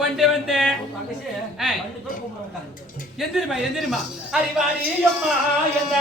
கொண்டு வந்தேன். எந்திரிமா எந்திரிமா. அறிவாரி அம்மா என்ன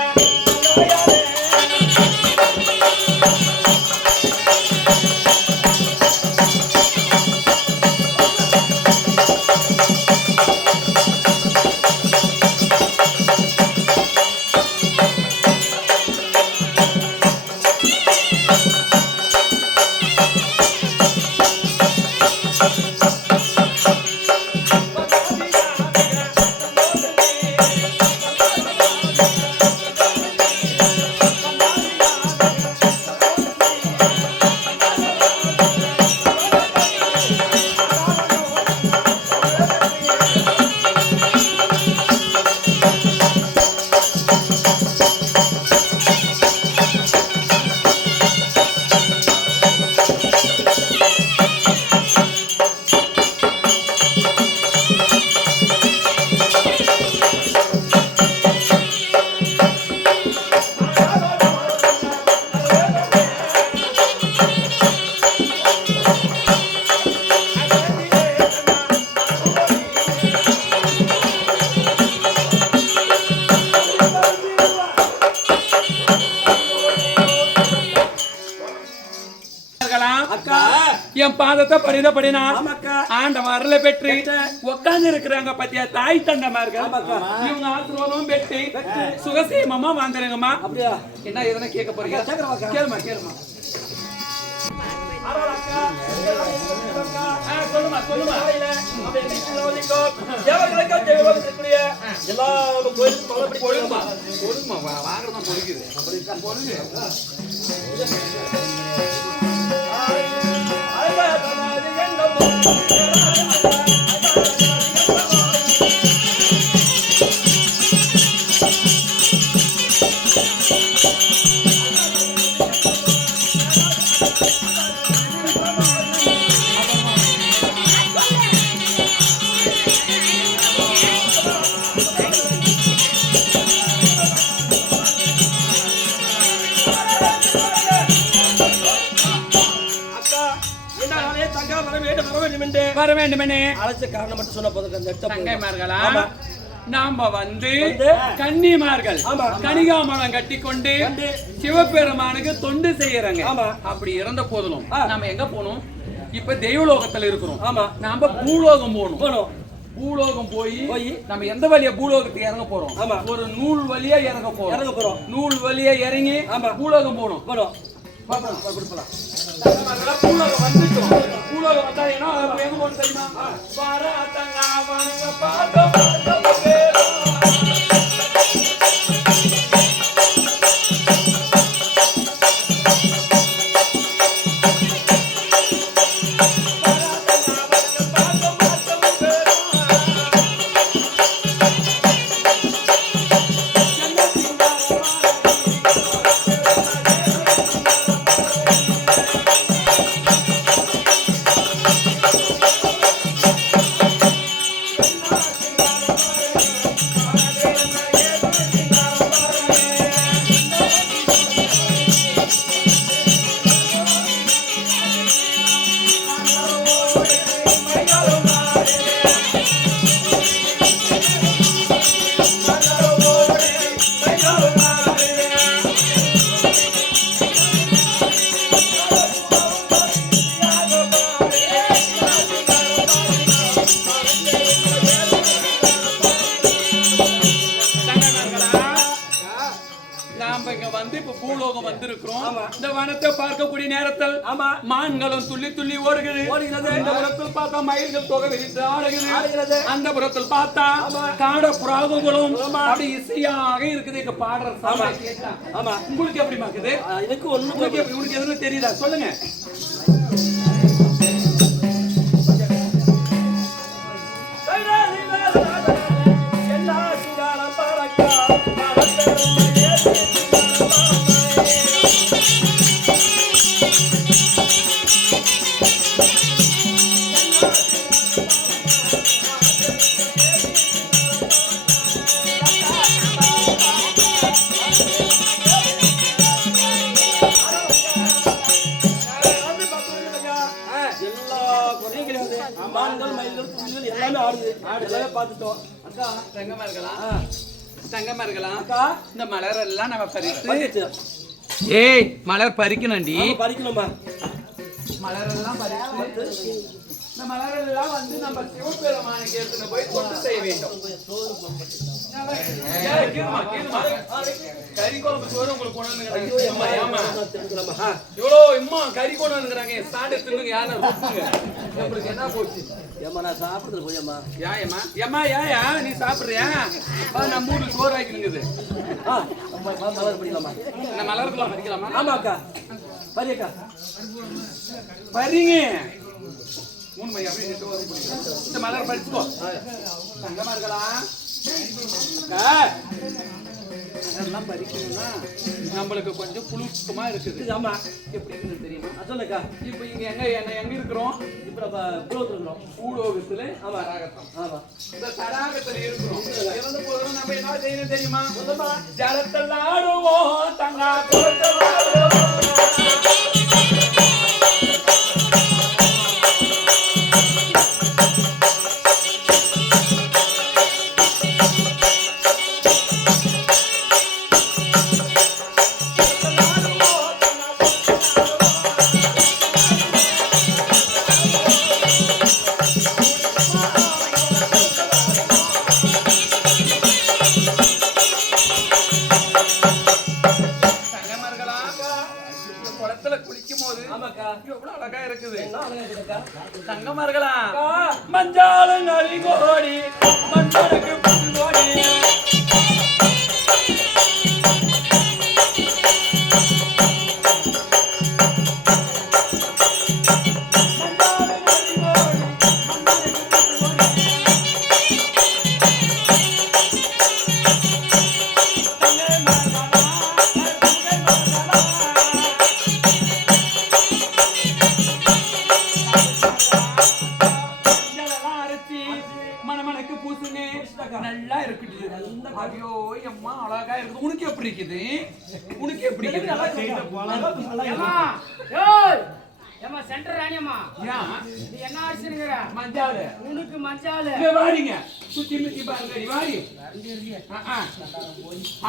என் பாதத்தை படித படினா ஆண்டவன் அருளை பெற்று உட்கார்ந்து இருக்கிறாங்க பத்தியா தாய் தண்டமார்கள் இவங்க ஆசீர்வாதமும் பெற்று சுகசேமமா வாங்குறாங்கம்மா. என்ன எதனா கேட்க போறீங்க? கேளுமா கேளுமா. சொல்லுமா சொல்லுமா. எல்லா கோயிலுக்கும் வாங்குறதான் பொறுக்குது. வர வேண்டுமெனே அழைச்ச காரணம் மட்டும் சொன்ன போதும். தங்கைமார்களா நாம வந்து கன்னிமார்கள் கனிகாமலம் கட்டி கொண்டு சிவபெருமானுக்கு தொண்டு செய்யறாங்க. அப்படி இறந்த போதிலும் நாம எங்க போனோம்? இப்ப தெய்வலோகத்துல இருக்கிறோம். நாம பூலோகம் போகணும். பூலோகம் போய் நம்ம எந்த வழியா பூலோகத்துக்கு இறங்க போறோம்? ஒரு நூல் வழியா இறங்க போறோம். நூல் வழியா இறங்கி பூலோகம் போகணும். பூலோகம் வந்துட்டோம். பூலோகம் வந்தா ஏன்னா எங்க போகணும் தெரியுமா? இந்த வனத்தை பார்க்கக்கூடிய நேரத்தில் மான்களும் துள்ளி துள்ளி ஓடுகிறது. இந்த புறத்தில் பார்த்தா மயில்கள் தொகை விரித்து ஆடுகிறது. அந்த புறத்தில் பார்த்தா காட புறாவுகளும் அப்படி இசையாக இருக்குது. இங்க பாடுற சத்தம் கேட்டா உங்களுக்கு எப்படி இருக்குது? எனக்கு உங்களுக்கு எதுவும் தெரியுதா? சொல்லுங்க. குறையும் கிடையாது. மான்கள் மயில்கள் புலிகள் எல்லாமே ஆடுது. எல்லாமே பார்த்துட்டோம். அக்கா தங்கமா இருக்கலாம், தங்கமா இருக்கலாம். அக்கா இந்த மலர் எல்லாம் நம்ம பறித்து ஏய் மலர் பறிக்கணும்டி. பறிக்கணுமா? மலர் எல்லாம் பறித்து இந்த மலர் எல்லாம் வந்து நம்ம சிவபெருமானுக்கு எடுத்துட்டு போய் தொண்டு செய்ய வேண்டும். கறி குழம்பு சோறு உங்களுக்கு கொண்டு இவ்வளோ இம்மா கறி கொண்டு வந்துக்கிறாங்க. சாப்பிட்டு தின்னுங்க யாரும் நம்மளுக்கு என்ன போச்சு? ஏமா நான் சாப்பிடுறது போயம்மா. ஏமா ஏமா ஏயா நீ சாப்பிடுறியா? நம்ம ஊருக்கு சோறு ஆக்கினுங்குது. மலர் படிக்கலாமா? இந்த மலருக்குலாம் பறிக்கலாமா? ஆமாக்கா பரியக்கா பறிங்க. மூணு மணி அப்படி இந்த மலர் பறிச்சுக்கோ. தங்கமா இருக்கலாம். அதெல்லாம் பறிக்கணும்னா நம்மளுக்கு கொஞ்சம் புழுக்கமா இருக்குது. ஆமா எப்படி இருக்குது தெரியுமா? சொல்லுக்கா. இப்ப இங்க எங்க இருக்கிறோம்? இப்ப நம்ம இருக்கிறோம் பூலோகத்துல. ஆமா ராகத்தம். ஆமா இந்த தடாகத்துல இருக்கிறோம். இறந்து போகிறோம். நம்ம என்ன செய்யணும் தெரியுமா? ஜலத்தில் ஆடுவோம் தங்கா தங்கமர்களா மஞ்சாலும் அழி கோடி மஞ்சளுக்கு புதுங்கோடி நல்லா இருக்குது. ஐயோ அம்மா அழகா இருக்குது. உனக்கு எப்படி இருக்குது? உனக்கு எப்படி இருக்குது? ஏமா சென்டர் ராணியம்மா நீ என்ன ஆச்சுங்கற? மஞ்சால உனக்கு மஞ்சால இங்க வாடிங்க. சுத்தி முத்தி பாருங்க. வாடி.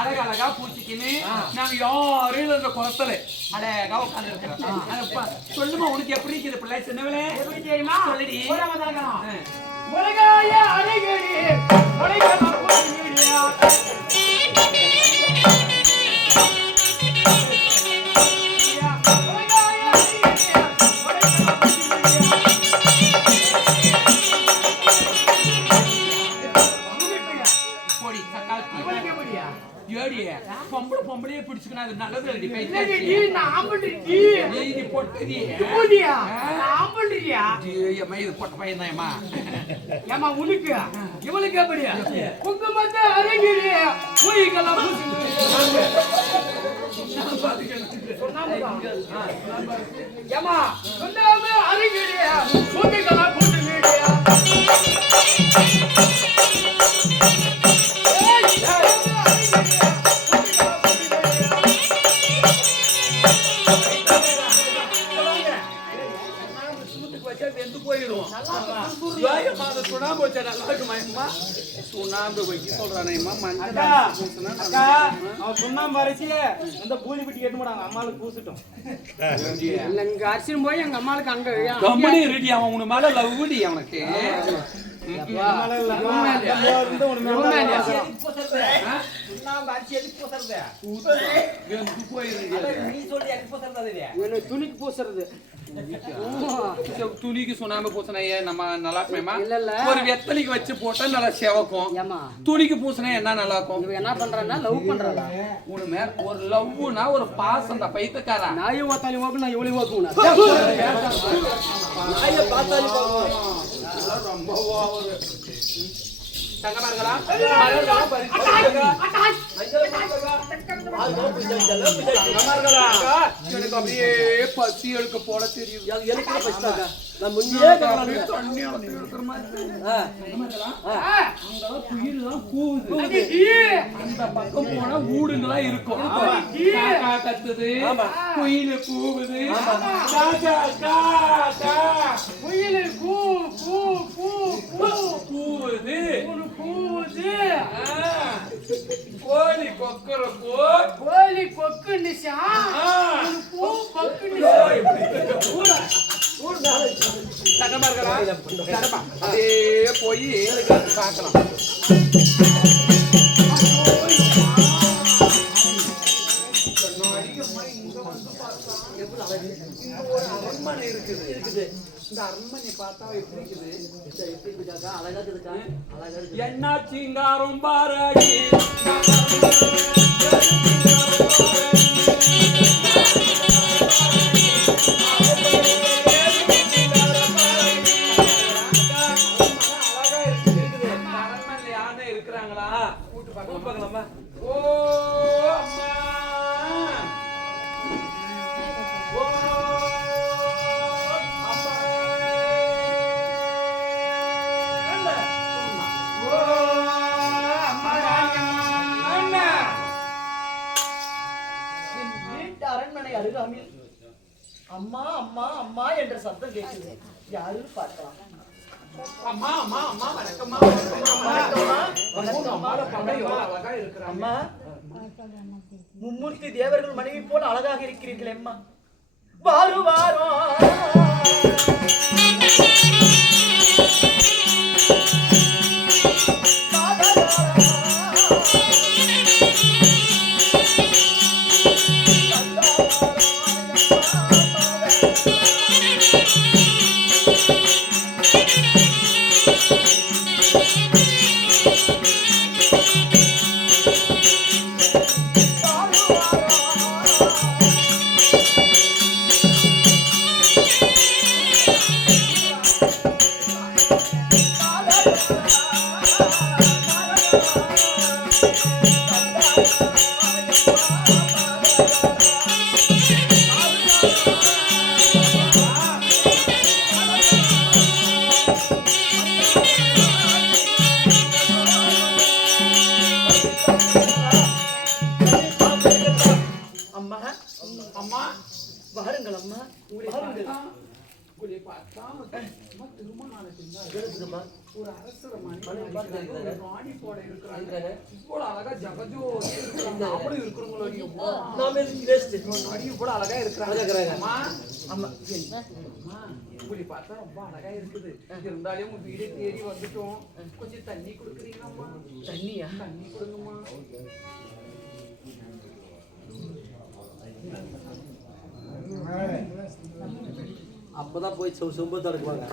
அழகா பூச்சிக்கின்னு நாங்க யாரும் இந்த குளத்துல அழகா உட்கார்ந்து இருக்கிறோம். சொல்லுமா உனக்கு எப்படி இருக்குது பிள்ளை? சின்னவளே எப்படி தெரியுமா? சொல்லுடி. உலகாய அழகடி உலகமா போயிடியா பொம்பளையே பிடிச்சுக்கணும். அது நல்லது இல்லடி. பொட்ட பையன் தான் ஏமா உனக்கு இவளுக்கு எப்படியா? குங்குமத்தை அரங்கிடி பொய்கெல்லாம் ஏமா சொல்லாம அரங்கிடியா பொய்கெல்லாம் போட்டு வீடியா சுண்ணாம்பு வைக்க சொல்றானேம்மா. சுண்ணாம்பு அரைச்சி அந்த பூலி பிட்டி கேட்டு போடாங்க. அம்மாளுக்கு பூசிட்டோம். இங்க அரிசியும் போய் எங்க அம்மாளுக்கு அங்க கம்பெனி ரெடி. அவன் உன மேல லவ்டி அவனுக்கு. துணிக்கு பூசுறது. துணிக்கு சுண்ணாம்பு பூசினா நம்ம நல்லா இருக்குமேமா? ஒரு வெத்தலைக்கு வச்சு போட்டா நல்லா செவக்கும். துணிக்கு பூசினா என்ன நல்லா இருக்கும்? என்ன பண்றா? லவ் பண்றா. உண்மை ஒரு லவ்னா ஒரு பாசம் தான். பைத்தக்காரா நாயும் ஓத்தாலி ஓக்கு நான் இவ்வளவு ஓக்குனா ரொம்ப தங்கமார்களா எனக்கு அப்படியே பசி எடுக்க போல தெரியுது. நான் முன்னே கேட்கறாங்க தண்ணி அடி இருக்கிற மாதிரி ஆ, அங்கெல்லாம் குயில்லாம் கூவுது அது அந்த பக்கம் போனா ஊடுங்களா இருக்கும் காக்கா கத்துது குயில் கூவுது காக்கா கா கா குயிலு கூ கூ கூ கூ கூவுது கூவுது. கோழி கொக்கர கோழி கொக்குன்னுச்சா பூ கொக்குன்னுச்சா. சட்டமா இருக்கலாம் சட்டமா அப்படியே போய் பார்க்கலாம். அரண்மனை இருக்குது. இந்த அரண்மனை பார்த்தா எப்படி இருக்குது? அழகா இருக்குக்கா, அழகா இருக்கு. என்ன சிங்காரம் பாரடி இருக்கிறாங்களா? கூட்டு பார்க்கலாமா? ஓ அம்மா, ஓ அம்மா, ஓ அம்மா, அண்ணா. என் வீட்டு அரண்மனை அருகாமையில் அம்மா அம்மா அம்மா என்ற சத்தம் கேட்குது. யாருன்னு பார்க்கலாம். அம்மா அம்மா அம்மா வணக்கம்மா. வணக்கம்மா. அம்மாவோட படம் எவ்வளவு அழகா இருக்கிறாங்க. அம்மா, மும்மூர்த்தி தேவர்கள் மனைவி போல் அழகாக இருக்கிறீர்களே அம்மா. வாரு வாரோ அம்மா, அம்மா வாருங்கள் அம்மா, வாருங்கள். உங்களை பார்த்தா அம்மா திருமணம் ஆனதுன்னா இருக்குதும்மா. ஒரு அரசர மணி ராணி போல இருக்கிறாங்க. இவ்வளவு அழகா ஜகஜோதி இருக்கிறாங்க. அப்படி இருக்கிறவங்களோ நாம எதுக்கு வேஸ்ட்? அடி இவ்வளவு அழகா இருக்கிறாங்க. அம்மா அம்மா, அம்மா உங்களை பார்த்தா ரொம்ப அழகா இருக்குது. இருந்தாலும் உங்க வீடே தேடி வந்துட்டோம். கொஞ்சம் தண்ணி கொடுக்குறீங்களாம்மா? தண்ணியா? தண்ணி கொடுங்கம்மா. அப்பதான் போய் சொம்ப தடுக்குவாங்க.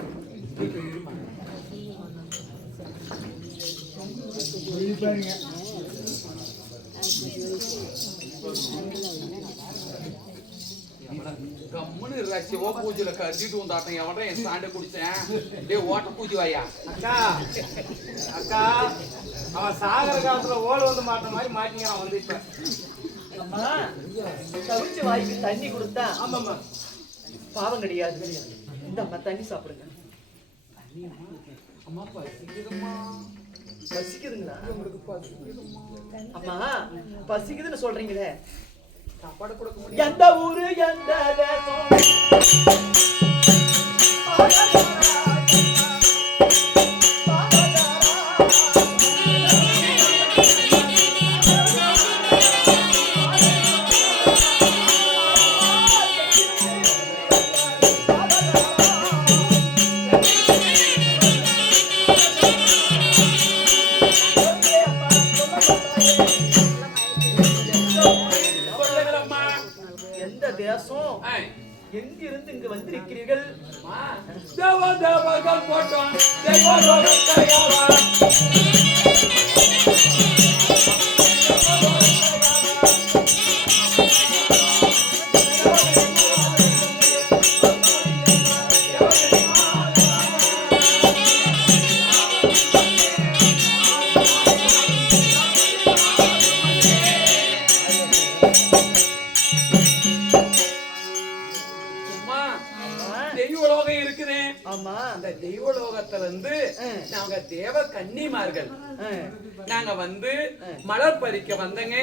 கம்முன்னு இருக்கா. சிவ பூஜையில கட்டிட்டு வந்தாட்டம் எவன் என் சாண்டை குடிச்சேன். டேய் ஓட்ட பூஜை வாயா. அக்கா அக்கா, அவன் சாகர காலத்துல ஓடு வந்து மாட்ட மாதிரி மாட்டிங்கிறான் வந்து. இப்ப அம்மா, தவிச்ச வாய்க்கு தண்ணி கொடுத்தா ஆமாம்மா, பாவம் கிடையாது. இந்த அம்மா தண்ணி சாப்பிடுங்க. அம்மா பசிக்குதும்மா. பசிக்குதுங்களா? உங்களுக்கு பசிக்குதும்மா. அம்மா, பசிக்குதுன்னு சொல்றீங்களே, சாப்பாடு கொடுக்க முடியும். எந்த ஊரு எந்த தேசம்? எந்த தேசம்? எங்கிருந்து இங்கு வந்திருக்கிறீர்கள்? தேவ தேவர்கள் போட்டோம் தேவர்கள் கையாளா. தெய்வலோகம் இருக்குதே. அந்த தெய்வலோகத்துல இருந்து நாங்க தேவ கன்னிமார்கள் நாங்க வந்து மலர் பறிக்க வந்தங்க.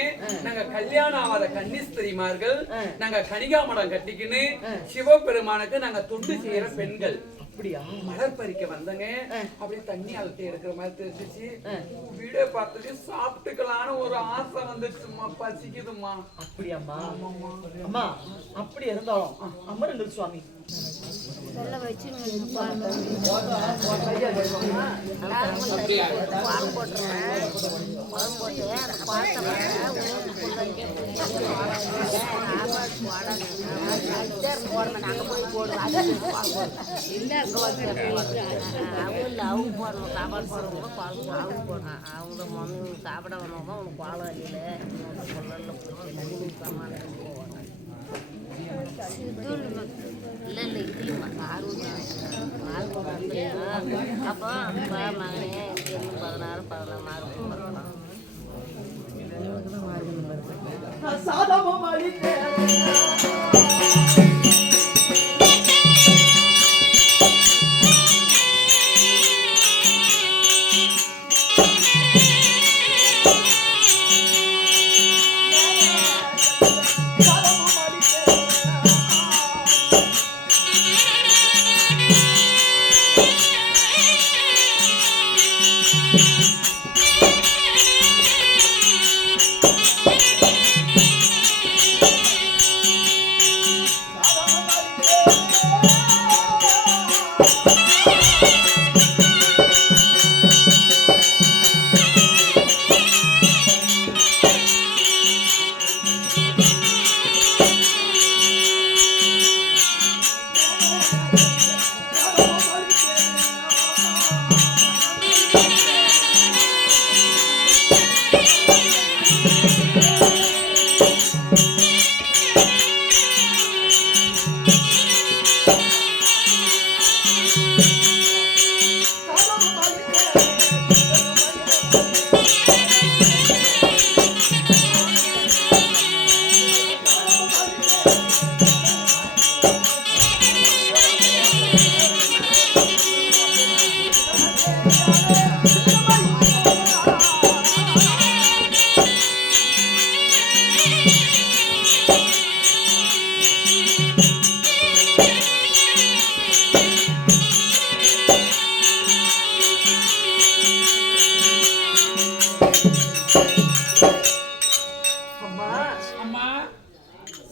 நாங்க கல்யாணம் ஆகாத கன்னிஸ்திரிமார்கள். நாங்க கனிகாமடம் கட்டிக்கின்னு சிவபெருமானுக்கு நாங்க தொண்டு செய்யற பெண்கள். அப்படியா? மலர் பறிக்க வந்தங்க. அப்படியே தண்ணி அழுத்தி எடுக்கிற மாதிரி தெரிஞ்சிச்சு. வீடியோ பார்த்துட்டு சாப்பிட்டுக்கலான்னு ஒரு ஆசை வந்துச்சுமா, பசிக்குதுமா. அப்படியாம்மா? அம்மா அப்படி இருந்தாலும் அமருங்கள் சுவாமி. சாப்பிட வரணுமா உனக்கு பாலம் இல்லை இல்லை இல்லை இல்லைம்மா அப்போ மகனே 16 மார்க் வரலாம்.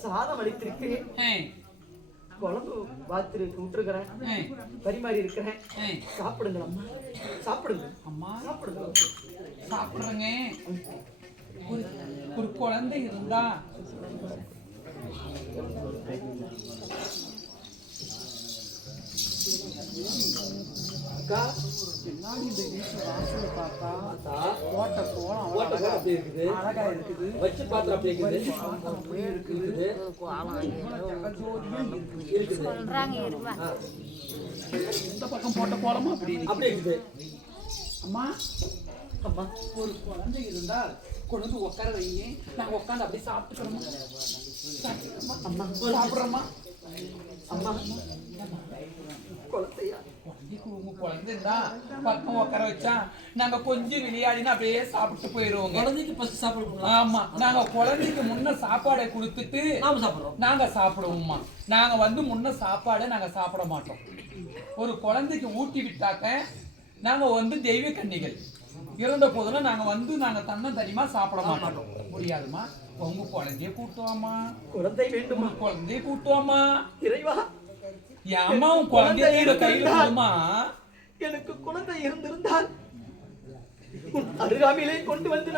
சாதம் அளித்திருக்கிறேன், குழம்பு வாத்து விட்டுருக்கிறேன், பரிமாறி இருக்கிறேன். சாப்பிடுங்க அம்மா, சாப்பிடுங்க அம்மா. சாப்பிடுங்க. சாப்பிடுறேங்க. ஒரு குழந்தை இருந்தா அக்கா என்னாடி இந்த வீட்டு வாசல் பார்த்தா ஓட்ட கோலம் கோலம் அப்படி இருக்குது, அழகா இருக்குது. வச்சு பாத்திரம் அப்படி இருக்குது, அப்படியே இருக்குது. இந்த பக்கம் போட்ட கோலமா அப்படி அப்படி இருக்குது. அம்மா அம்மா ஒரு குழந்தை இருந்தால் கொண்டு உட்கார வைங்க, நாங்க உட்காந்து அப்படியே சாப்பிட்டுக்கிறோமா. அம்மா சாப்பிடுறோமா. அம்மா குழந்தையா? குழந்தை இருந்தா பக்கம் உட்கார வச்சா நாங்க கொஞ்சம் விளையாடினா அப்படியே சாப்பிட்டு போயிருவோம். குழந்தைக்கு ஃபர்ஸ்ட் சாப்பிடுவோம். ஆமா, நாங்க குழந்தைக்கு முன்ன சாப்பாடை கொடுத்துட்டு நாம சாப்பிடுறோம். நாங்க சாப்பிடுவோம்மா. நாங்க வந்து முன்ன சாப்பாடை நாங்க சாப்பிட மாட்டோம். ஒரு குழந்தைக்கு ஊட்டி விட்டாக்க நாங்க வந்து தெய்வ கன்னிகள். இறந்த போதெல்லாம் நாங்க வந்து நாங்க தன்ன தனிமா சாப்பிட மாட்டோம். முடியாதுமா. உங்க குழந்தைய கூட்டுவாமா. குழந்தை வேண்டுமா? குழந்தைய கூட்டுவாமா. இறைவா, ஏம்மா உன் குழந்தைய கையில கொடுமா. எனக்கு குழந்தை இருந்திருந்தால் உன் அருகாமையிலே கொண்டு வந்து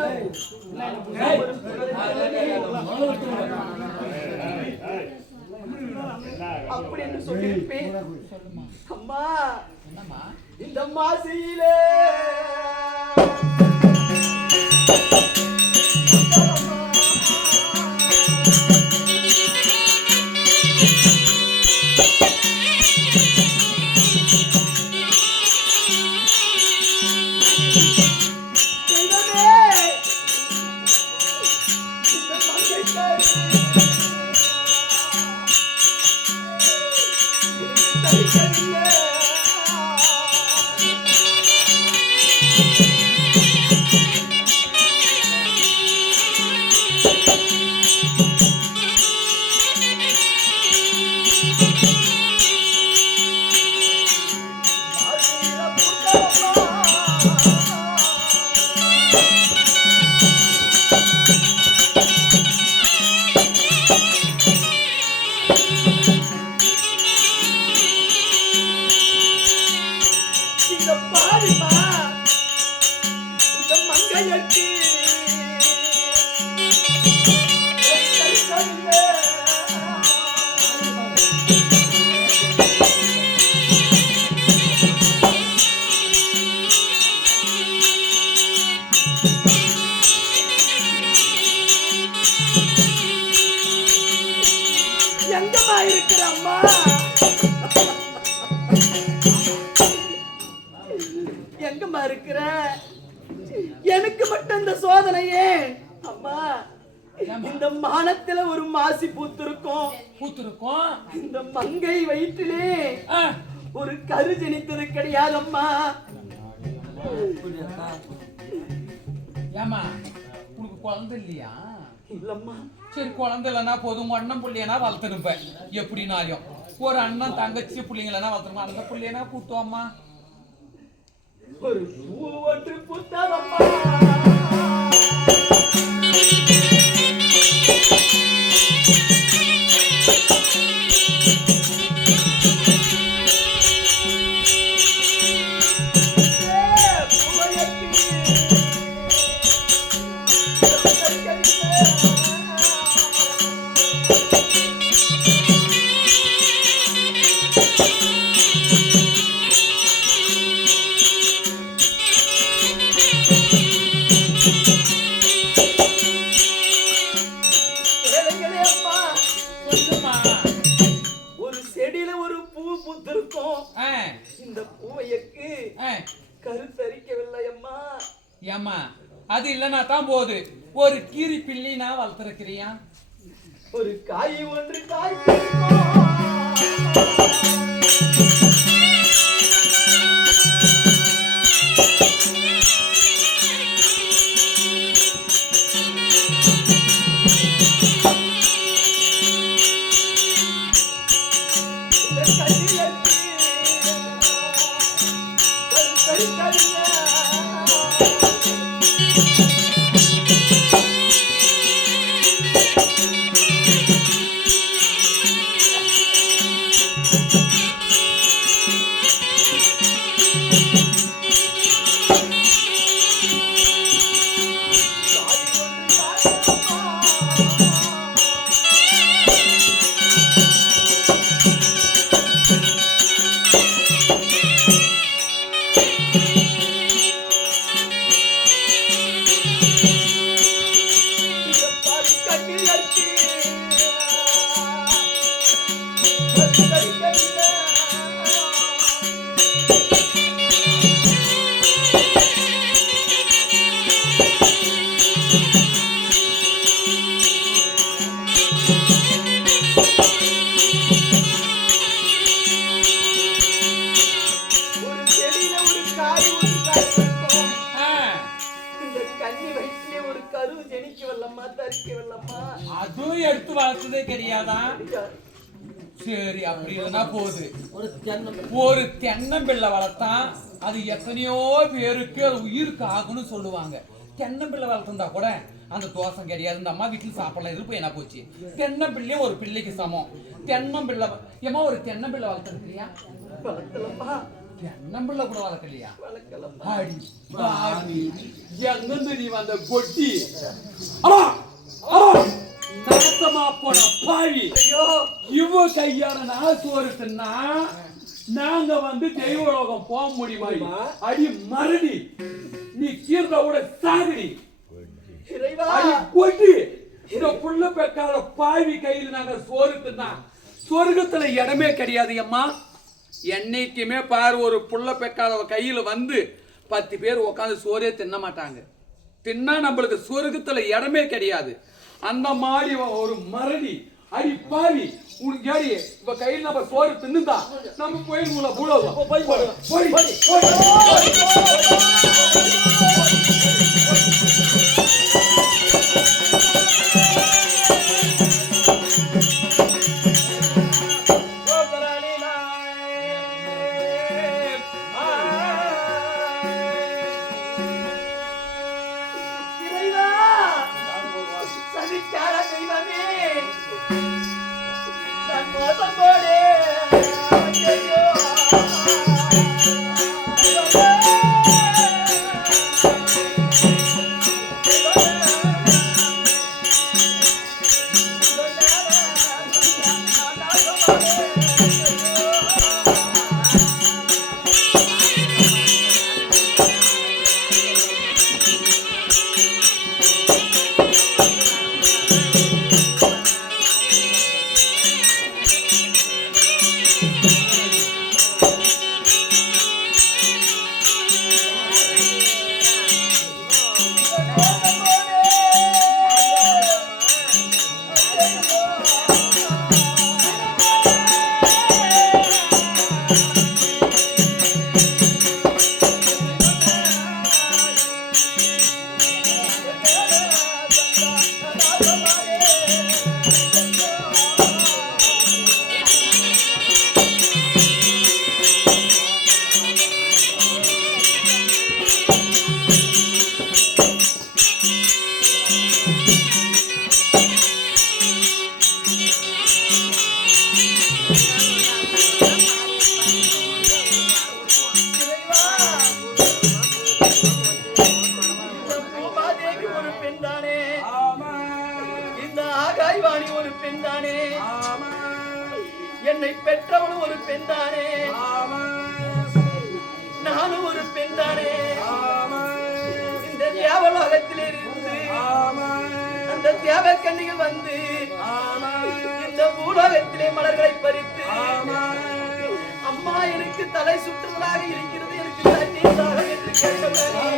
அப்படி என்று சொல்லியிருப்பேன். அம்மா, என்னம்மா இந்த மாசியிலே எங்கம்மா இருக்கிற அம்மா? எங்கம்மா இருக்கிற? எனக்கு மட்டும் இந்த சோதனையே அம்மா. இந்த மானத்துல ஒரு மாசி பூத்திருக்கும். இந்த மங்கை வயிற்றிலே ஒரு கரு ஜனித்தது கிடையாதம்மா. ஏமா உனக்கு குழந்தை இல்லையா? இல்லம்மா. சரி, குழந்தை இல்லைன்னா போதும், அண்ணன் புள்ளையனா வளர்த்துருப்பேன். எப்படினாலும் ஒரு அண்ணன் தங்கச்சி பிள்ளைங்களா வளர்த்துருமா, அந்த பிள்ளையனா கூட்டுவாம்மா. ஒரு பூ ஒன்று பூத்தாதம்மா. இந்த பூவையக்கு கருத்தரிக்கவில்லை அம்மா. ஏம்மா அது இல்லைன்னா தான் போகுது. ஒரு கீரி பிள்ளை நான் வளர்த்துருக்கிறியா? ஒரு காய் ஒன்று காய் அதுவும் எடுத்து வளர்த்ததே கிடையாதா? சரி, அப்படி இல்லைன்னா போகுது. ஒரு தென்னம்பிள்ளை வளர்த்தா அது எத்தனையோ பேருக்கு அது உயிருக்கு ஆகும்னு சொல்லுவாங்க. தென்னம்பிள்ளை வளர்த்துருந்தா கூட அந்த தோசை கிடையாது, இந்த அம்மா வீட்டில் சாப்பிடலாம். இது போய் என்ன போச்சு? தென்னம்பிள்ளையும் ஒரு பிள்ளைக்கு சமம். தென்னம்பிள்ளை ஏமா ஒரு தென்னம்பிள்ளை வளர்த்துருக்கிறியா? தென்னம்பிள்ளை கூட வளர்க்கலையா? எங்கிருந்து நீ வந்த கொட்டி? நாசமா போன பாவி, இவ கையால நான் சோறுட்டுன்னா நாங்க வந்து தெய்வலோகம் போக முடியுமா? அடி மறுடி நீ கீர்த்தோட சாகுடி கொட்டி. இந்த புள்ள பெக்கால பாவி கையில் நாங்க சோறுட்டுன்னா சொர்க்கத்துல இடமே கிடையாது அம்மா. என்னைக்குமே பாரு, ஒரு புள்ள பெக்கால கையில வந்து 10 பேர் உட்காந்து சோறே தின்ன மாட்டாங்க. தின்னா நம்மளுக்கு சொர்க்கத்துல இடமே கிடையாது. அந்த மாதிரி ஒரு மறடி அடி பாவி உனக்கு ஏடி இப்ப கையில் நம்ம சோறு தின்னுதா நம்ம போயிருங்களா? பெண் தானே, நானும் ஒரு பெண் தானே. இந்த தேவலோகத்திலே இருந்து அந்த தேவக்கண்ணிகள் வந்து இந்த பூலோகத்திலே மலர்களை பறித்து அம்மா எனக்கு தலை சுற்றுவதாக இருக்கிறது, எனக்கு தண்ணீர் தாகம் என்று கேட்டவுடனே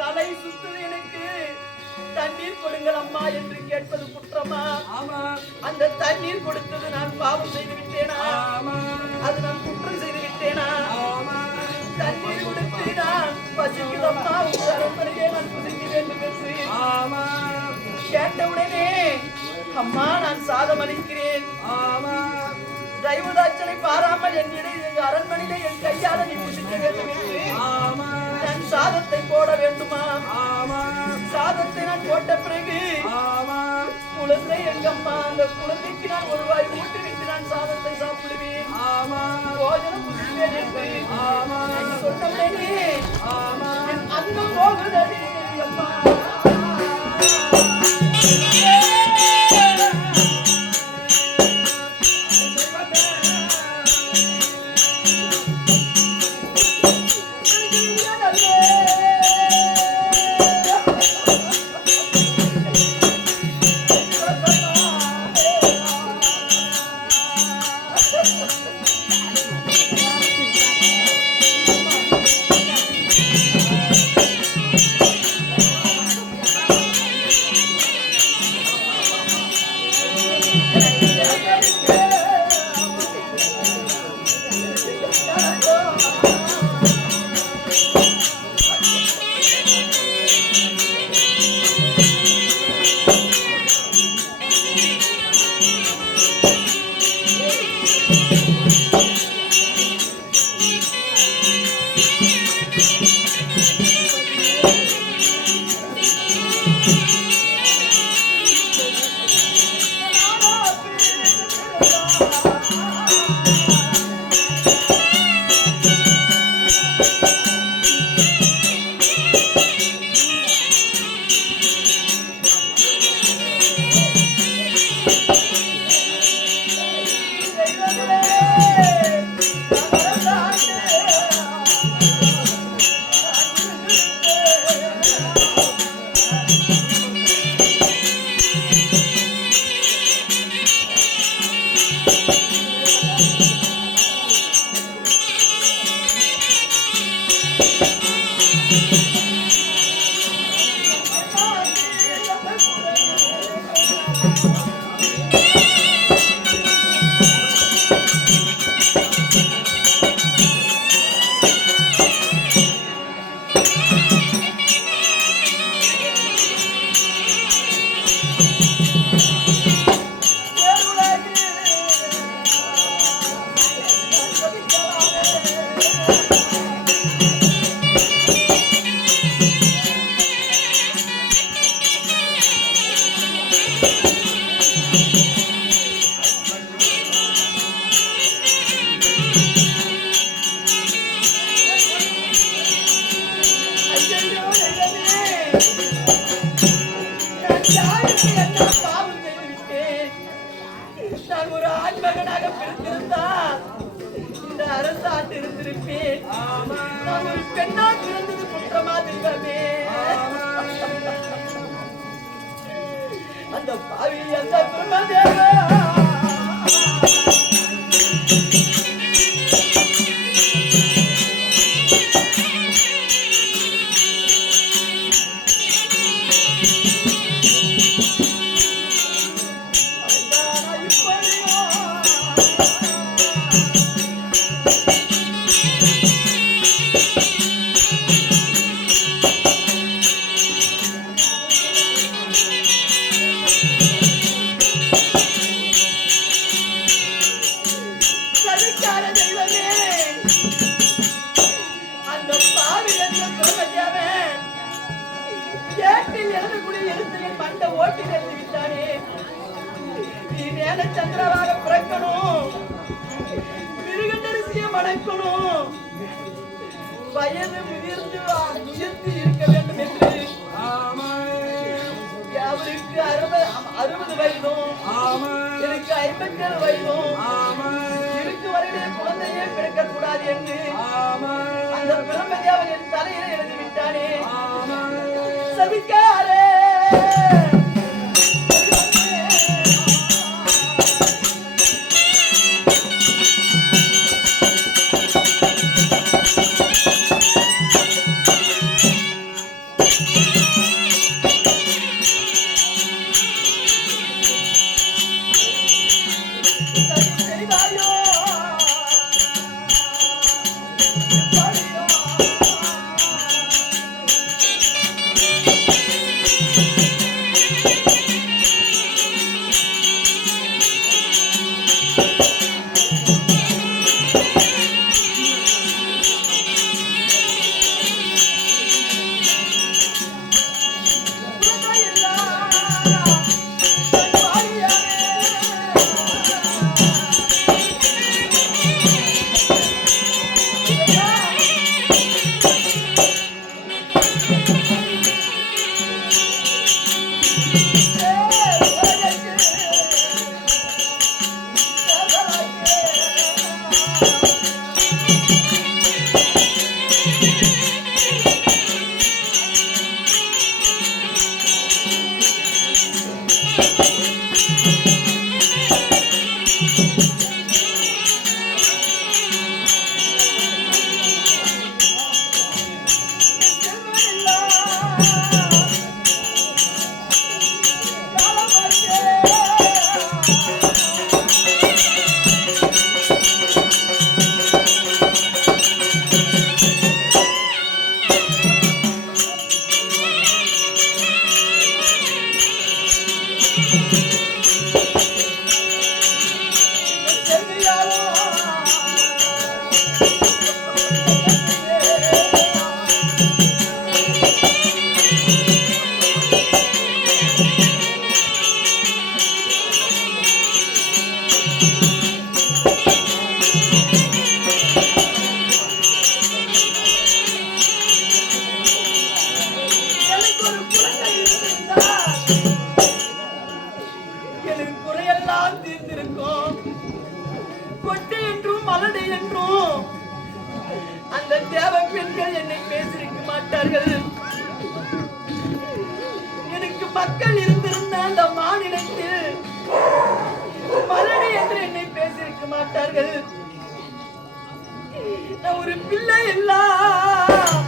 தலை சுற்றுது, எனக்கு தண்ணீர் கொடுங்கள் அம்மா என்று கேட்பது குற்றமா? அந்த தண்ணீர் கொடுத்தது நான் பாவம் செய்து விட்டேனா? அது நான் குற்றம் செய்து விட்டேனா? தண்ணீர் கொடுத்து நான் பசிக்குதம்மா, உங்கள் அரண்மனையே நான் புசிக்க வேண்டும் என்று கேட்டவுடனே அம்மா நான் சாதம் அளிக்கிறேன், தெய்வதாட்சனை பாராமல் என்னிடம் எங்க அரண்மனையிலே என் கையால நீ புசிக்க வேண்டும் என்று நான் சாதத்தை போட வேண்டுமா? சாதத்தை நான் போட்ட பிறகு குழந்தை எங்கம்மா, அந்த குழந்தைக்கு நான் ஒரு வாய் ஊட்டி விட்டு நான் சாதத்தை சாப்பிடுவேன், போஜனம் புசிப்பேன் என்று சொன்னேனே. அங்க போகுதடி அம்மா. நான் ஒரு ஆண்மகனாக பிறந்திருந்தால் இந்த அரசாண்டு இருந்திருப்பேன். நான் ஒரு பெண்ணாக பிறந்தது குற்றமா தெய்வமே? அந்த பாவி அந்த பிரம்மதேவா சந்திரவாக பிறக்கணும், மிருகண்டரிசிய மணக்கணும், வயது முதிர்ந்து இருக்க வேண்டும் என்று 60 வயதும் ஆமா எனக்கு 57 வயதும் ஆமா இருக்கு வரையிலே குழந்தையே பிறக்க கூடாது என்று ஆமா அந்த பிரம்மதேவன் என் தலையில எழுதி விட்டானே ஆமா சபிக்காரே எனக்கு மக்கள் இருந்திருந்த அந்த மாநிலத்தில் மலடி என்று என்னை பேசியிருக்க மாட்டார்கள். நான் ஒரு பிள்ளை எல்லாம்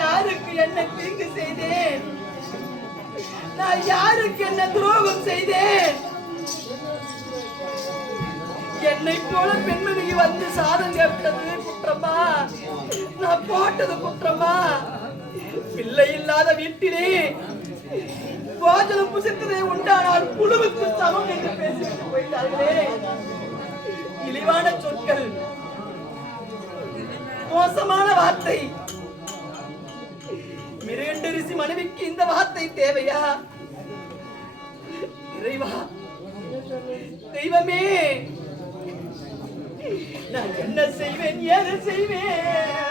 யாருக்கு என்ன தீங்கு செய்தேன்? நான் யாருக்கு என்ன துரோகம் செய்தேன்? என்னை போல பெண்மணிக்கு வந்து சாதம் கேட்டது குற்றமா? நான் போட்டது குற்றமா? பிள்ளை இல்லாத வீட்டிலே போஜனம் புசித்ததை உண்டானால் புழுவுக்கு சமம் என்று பேசிவிட்டு போயிட்டார்களே. இழிவான சொற்கள், மோசமான வார்த்தை. மிருகண்ட ரிஷி மனைவிக்கு இந்த வார்த்தை தேவையா? இறைவா, தெய்வமே, நான் என்ன செய்வேன், ஏது செய்வேன்?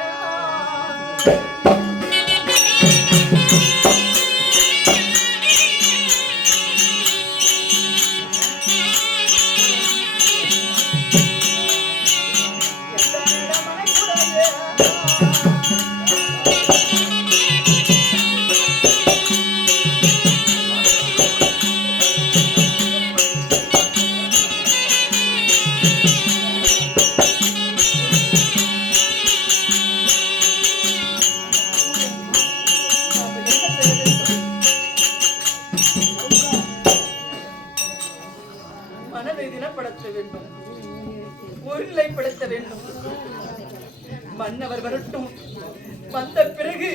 வேண்டும், ஒருநிலைப்படுத்த வேண்டும். மன்னவர் வரட்டும், வந்த பிறகு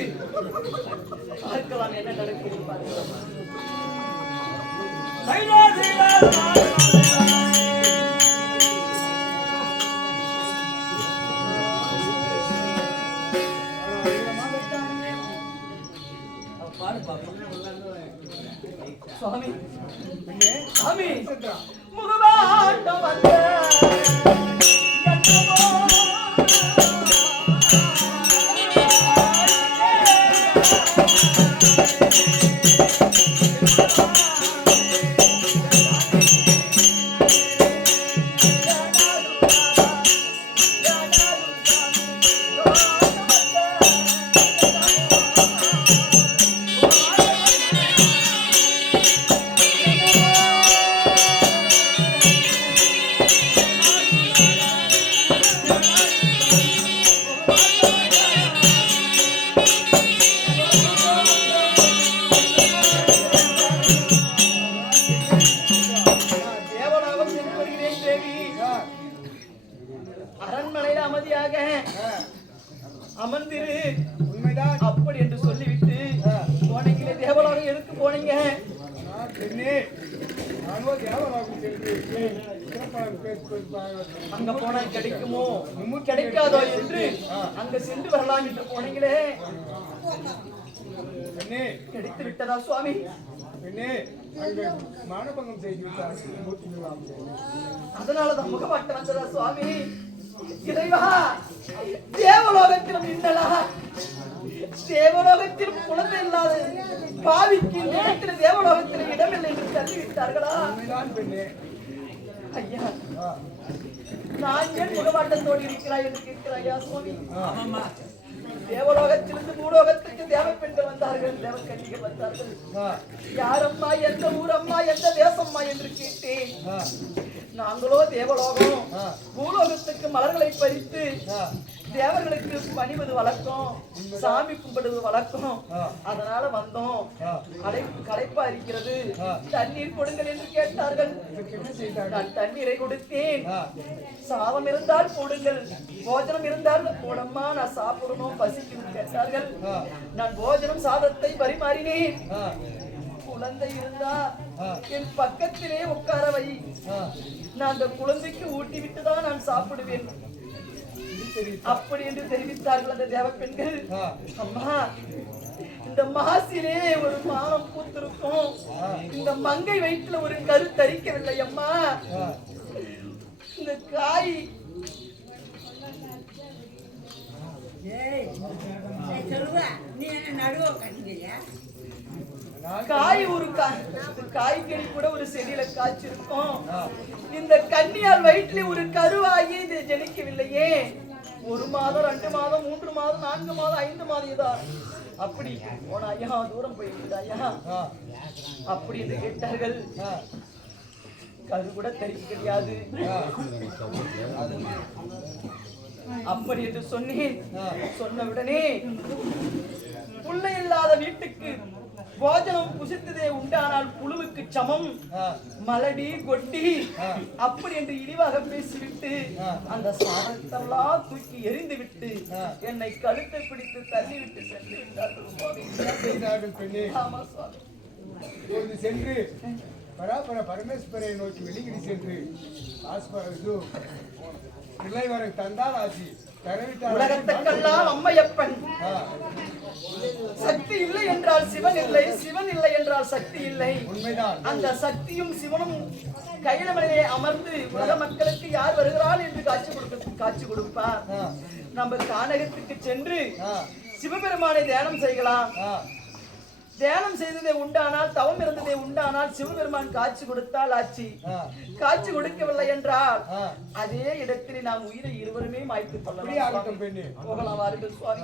பார்க்கலாம் என்ன நடக்கிறது பார்க்கலாம். சுவாமி சுவாமி முகமாட்டம் வந்த அரண்மனையில் அமைதியாக அமர்ந்திரு. உண்மைதான் அப்படி என்று சொல்லிவிட்டு போனீங்களே, தேவலோகம் எதுக்கு போனீங்க? அங்க போனா கிடைக்குமோ கிடைக்காதோ என்று அங்க சென்று வரலாம் என்று போனீங்களே, கிடைத்து விட்டதா சுவாமி? மானபங்கம் செய்து அதனாலதான் முகமாட்டம் வந்ததா சுவாமி? இறைவா, தேவலோகத்திலும் இன்னலா, தேவலோகத்திலும் குழந்தை இல்லாத பாவிக்கு இந்த இடத்துல தேவலோகத்தில் இடமில்லை என்று தள்ளிவிட்டார்களா? ஐயா, நான் ஏன் முகமாட்டத்தோடு இருக்கிறாய் என்று கேட்கிறாயா சுவாமி? தேவலோகத்திலிருந்து பூலோகத்துக்கு தேவ பெண்கள் வந்தார்கள், தேவ கன்னிகள் வந்தார்கள். யாரம்மா, எந்த ஊரம்மா, எந்த தேசம்மா என்று கேட்டேன். நாங்களோ தேவலோகம், பூலோகத்துக்கு மலர்களை பறித்து தேவர்களுக்கு பணிவது வழக்கம், சாமி கும்பிடுவது வழக்கம். அதனால வந்தோம், களைப்பா இருக்கிறது, தண்ணீர் கொடுங்கள் என்று கேட்டார்கள். நான் தண்ணீரை கொடுத்தேன். சாதம் இருந்தால் போடுங்கள், போஜனம் இருந்தால் போடம்மா, நான் சாப்பிடணும், பசிக்கும் கேட்டார்கள். நான் போஜனம் சாதத்தை பரிமாறினேன். குழந்தை இருந்தா என் பக்கத்திலே உட்கார வை, நான் அந்த குழந்தைக்கு ஊட்டி விட்டுதான் நான் சாப்பிடுவேன் அப்படி என்று தெரிவித்தார்கள் அந்த தேவ பெண்கள். அம்மா, இந்த மாசிலே ஒரு மானம் பூத்திருக்கும், இந்த மங்கை வயிற்றுல ஒரு கரு தரிக்கவில்லை அம்மா. இந்த காய் காய் ஒரு காய்கறி கூட ஒரு செடியில காய்ச்சிருக்கும். இந்த கன்னியால் வயிற்றுல ஒரு கருவாகி இது ஜனிக்கவில்லையே. 1 மாதம், 2 மாதம், 3 மாதம், 4 மாதம், 5 மாதம் இதான். அப்படி போன ஐயா, தூரம் போயிட்டு ஐயா அப்படி என்று கேட்டார்கள். கரு கூட தரிக்க கிடையாது அப்படி என்று சொன்னேன். சொன்னவுடனே புள்ளை இல்லாத வீட்டுக்கு போஜனம் புசித்ததே உண்டானால் புழுவுக்கு சமம், மலடி கொட்டி அப்படி என்று இழிவாக பேசிவிட்டு அந்த சாதத்தெல்லாம் தூக்கி எறிந்து விட்டு என்னை கழுத்தை பிடித்து தள்ளிவிட்டு சென்று விட்டார்கள். ஆமா சுவாமி. சென்று பராபர பரமேஸ்வரை நோக்கி வெளியிடி சென்று பிள்ளைவரை தந்தால் ஆசி உலகத்துக்கெல்லாம் அம்மையப்பன். சக்தி இல்லை என்றால் சிவன் இல்லை, சிவன் இல்லை என்றால் சக்தி இல்லை. உண்மைதான். அந்த சக்தியும் சிவனும் கையிலே அமர்ந்து உலக மக்களுக்கு யார் வருகிறாள் என்று காட்சி கொடுப்பார். நம்ம கானகத்துக்கு சென்று சிவபெருமானை தியானம் செய்யலாம். தியானம் செய்ததே உண்டானால், தவம் இருந்ததே உண்டானால் சிவபெருமான் காட்சி கொடுத்தால் ஆட்சி, காட்சி கொடுக்கவில்லை என்றால் அதே இடத்திலே நாம் உயிரை இருவருமே மாய்த்துக் கொள்ளலாம். போகலாம் வாருங்கள் சுவாமி.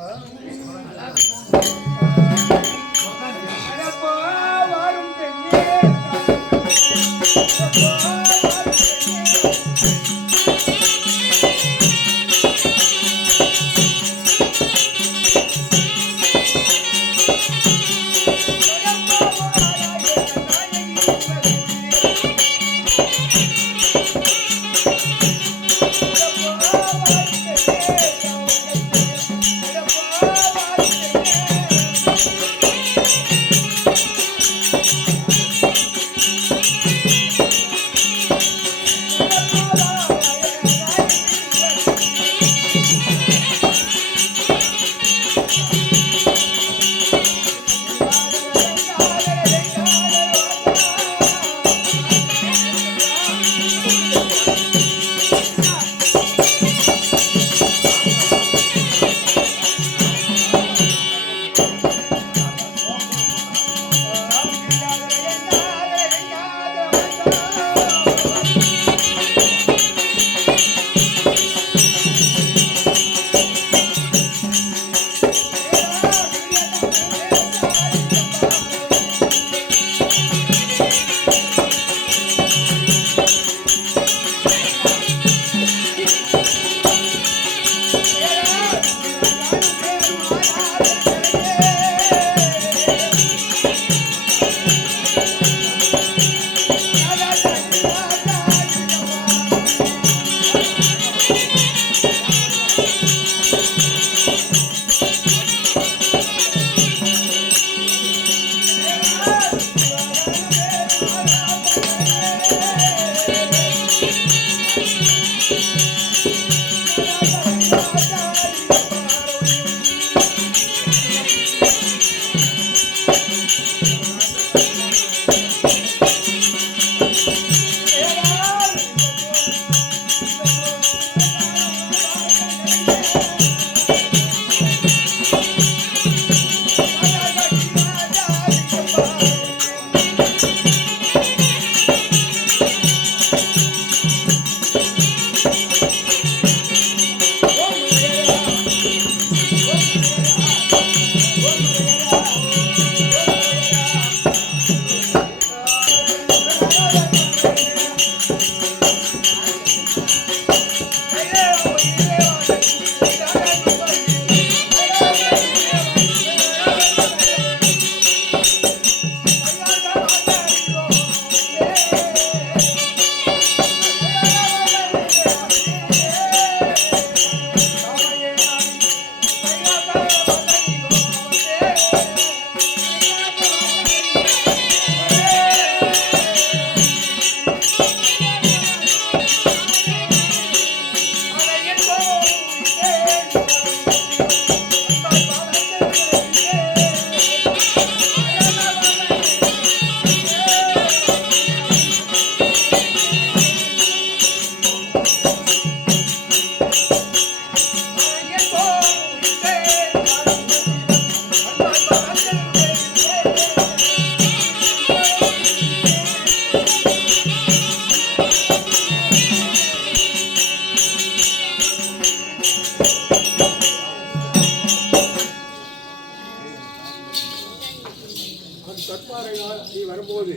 நீ வரும்போது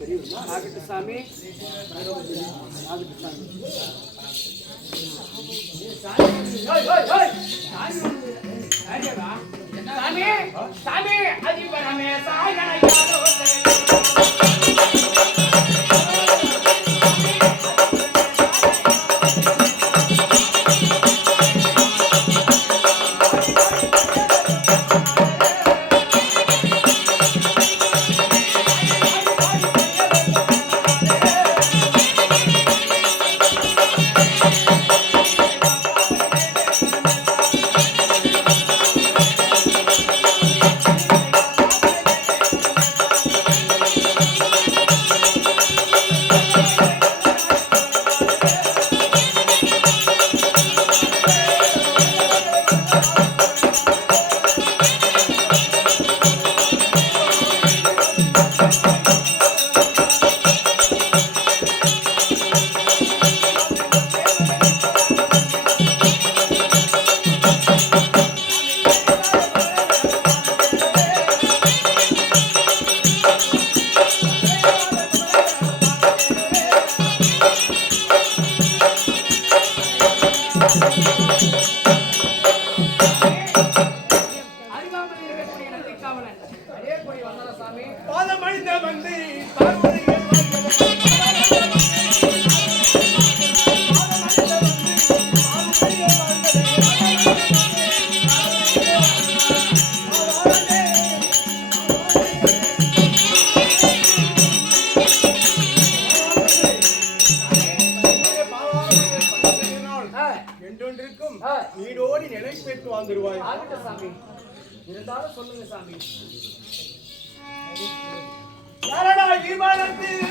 தெரியுமா? ஆகட்டு சாமி, ஆகட்டு சாமி. சாமி அதிபரமே சாயனையாரோ வீடோடி நிலை பெற்று வாழ்ந்துருவாய். சாமி இருந்தாலும் சொல்லுங்க சாமி. யாரடா விமானத்தில்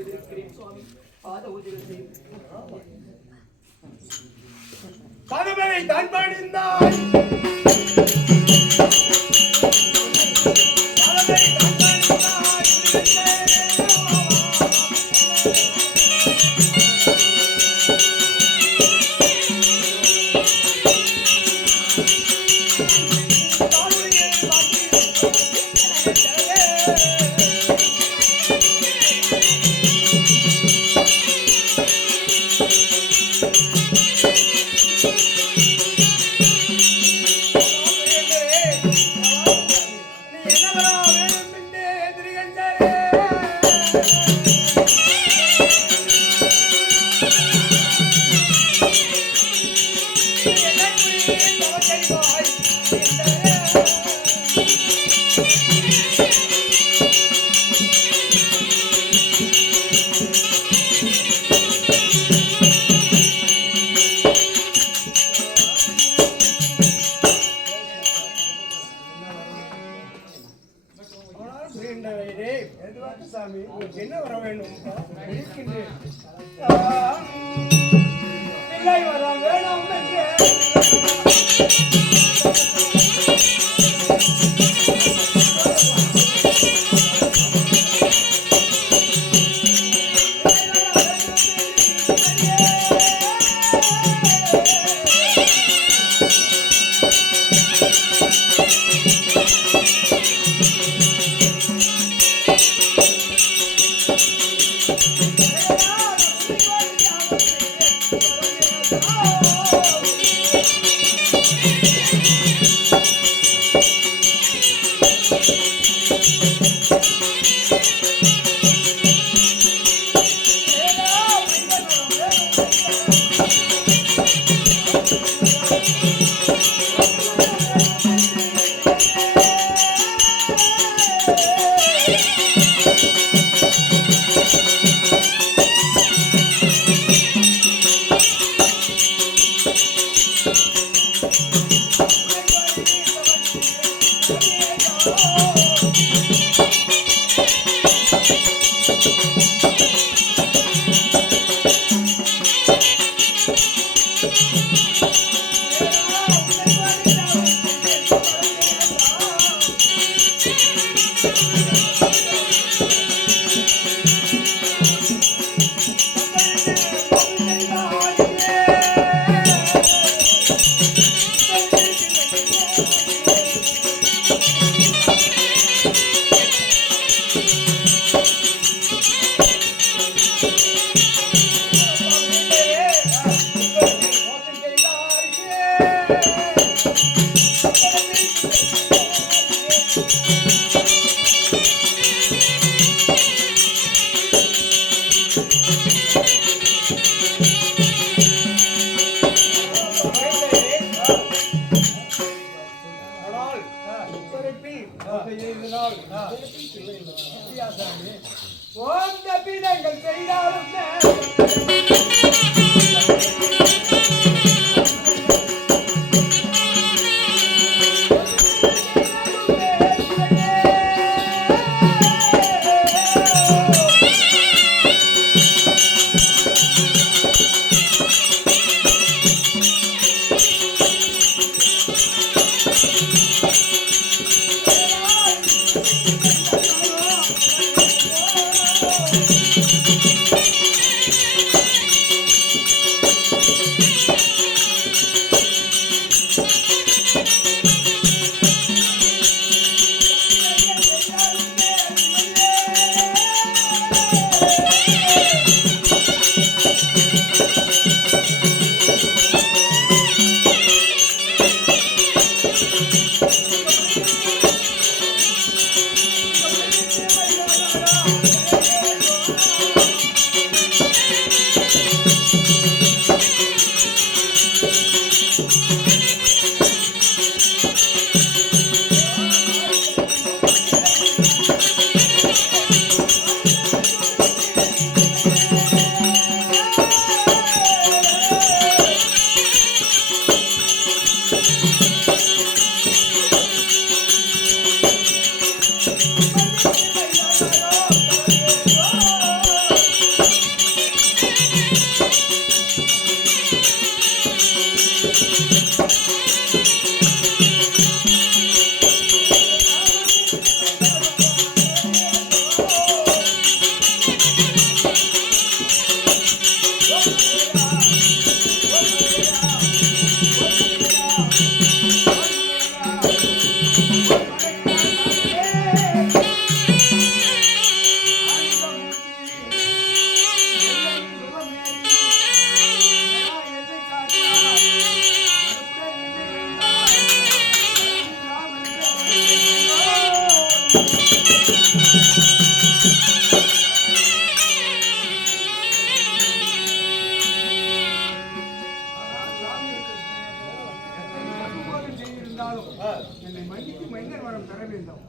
செய்திருக்கிறேன் சுவாமி. பாத பூஜைகள் செய்து பதவரை தான் பணிந்தாய் சாமி, என்ன வர வேண்டும்? பிள்ளை வர வேணும் என்று வேண்டும்.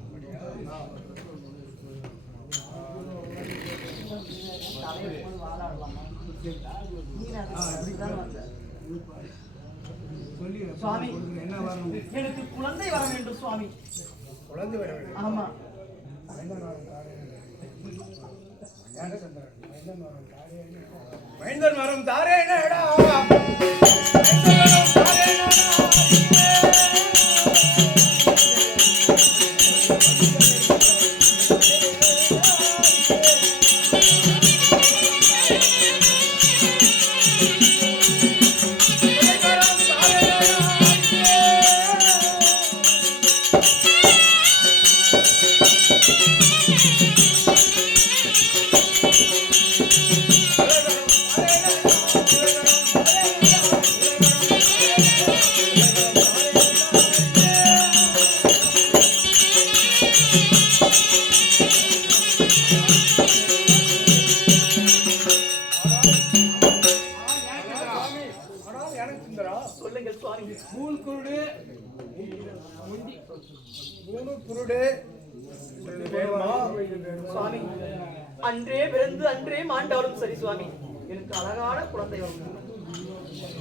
சுவாமி என்ன வரணும்? எனக்கு குழந்தை வர வேண்டும் சுவாமி. குழந்தை வர வேண்டும். ஆமா. மைந்தன் வரம் தாரேனடா. சொல்லுங்கள் சுவாமி. சுவாமி அன்றே பிறந்து அன்றே மாண்டாலும் சரி சுவாமி, எனக்கு அழகான குழந்தை வரும்.